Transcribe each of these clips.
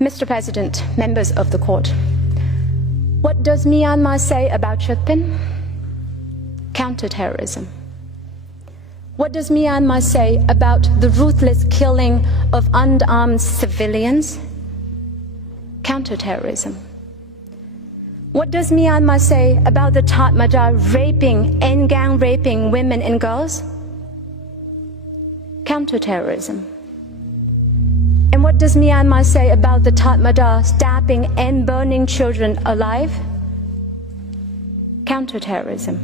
Mr. President, members of the court, what does Myanmar say about Chutpin? Counterterrorism. What does Myanmar say about the ruthless killing of unarmed civilians? Counterterrorism. What does Myanmar say about the Tatmadaw raping and gang raping women and girls? Counterterrorism. And what does Myanmar say about the Tatmadaw stabbing and burning children alive? Counterterrorism.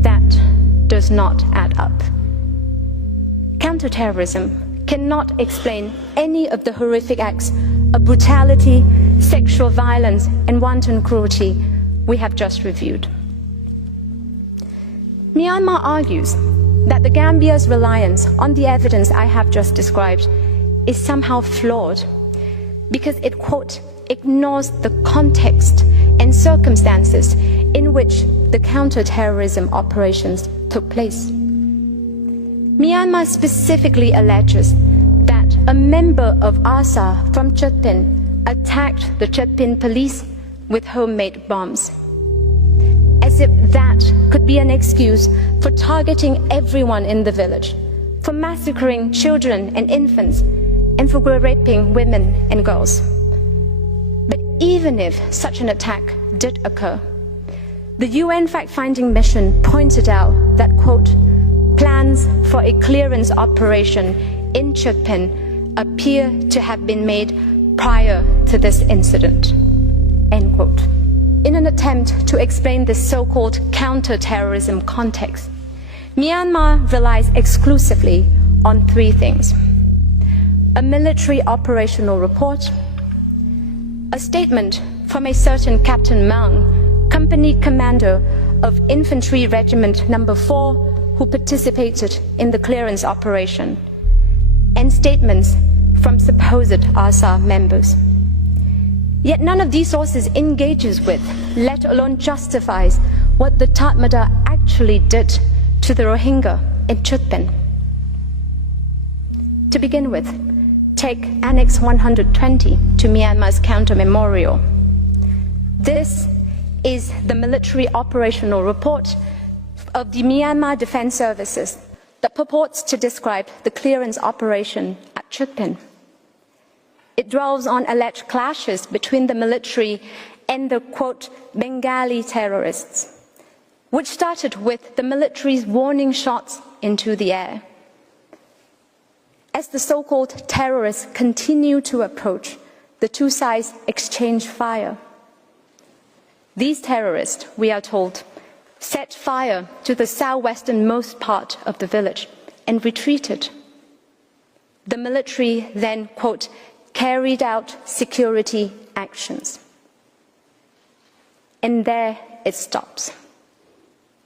That does not add up. Counterterrorism cannot explain any of the horrific acts of brutality, sexual violence, and wanton cruelty we have just reviewed. Myanmar argues that the Gambia's reliance on the evidence I have just described is somehow flawed because it, quote, ignores the context and circumstances in which the counter-terrorism operations took place. Myanmar specifically alleges that a member of ASA from Chutpin attacked the Chutpin police with homemade bombs, as if that could be an excuse for targeting everyone in the village, for massacring children and infants, and for raping women and girls. But even if such an attack did occur, the UN fact-finding mission pointed out that, quote, plans for a clearance operation in Chutpin appear to have been made prior to this incident, end quote. In an attempt to explain this so-called counter-terrorism context, Myanmar relies exclusively on three things: a military operational report, a statement from a certain Captain Mang, company commander of Infantry Regiment No. 4, who participated in the clearance operation, and statements from supposed ASA members. Yet none of these sources engages with, let alone justifies, what the Tatmadaw actually did to the Rohingya in Chutpin. To begin with, take Annex 120 to Myanmar's counter memorial. This is the military operational report of the Myanmar Defense Services that purports to describe the clearance operation at Chutpin. It dwells on alleged clashes between the military and the, quote, Bengali terrorists, which started with the military's warning shots into the air. As the so-called terrorists continue to approach, the two sides exchange fire. These terrorists, we are told, set fire to the southwesternmost part of the village and retreated. The military then, quote, carried out security actions. And there it stops.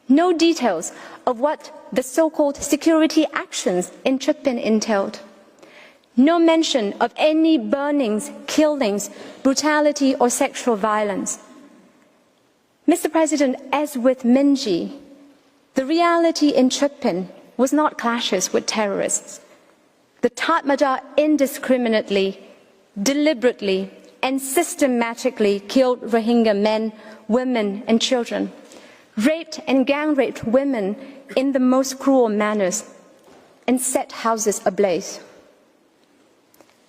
No details of what the so-called security actions in Chutpin entailed. No mention of any burnings, killings, brutality, or sexual violence. Mr. President, as with Minji, the reality in Chutpin was not clashes with terrorists. The Tatmadaw indiscriminately, deliberately, and systematically killed Rohingya men, women, and children, raped and gang-raped women in the most cruel manners, and set houses ablaze.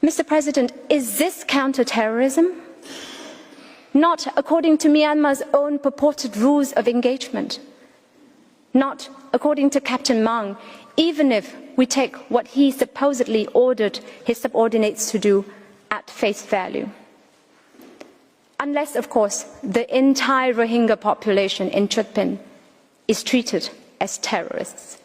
Mr. President, is this counter-terrorism? Not according to Myanmar's own purported rules of engagement. Not according to Captain Mang, even if we take what he supposedly ordered his subordinates to do at face value. Unless, of course, the entire Rohingya population in Chutpin is treated as terrorists.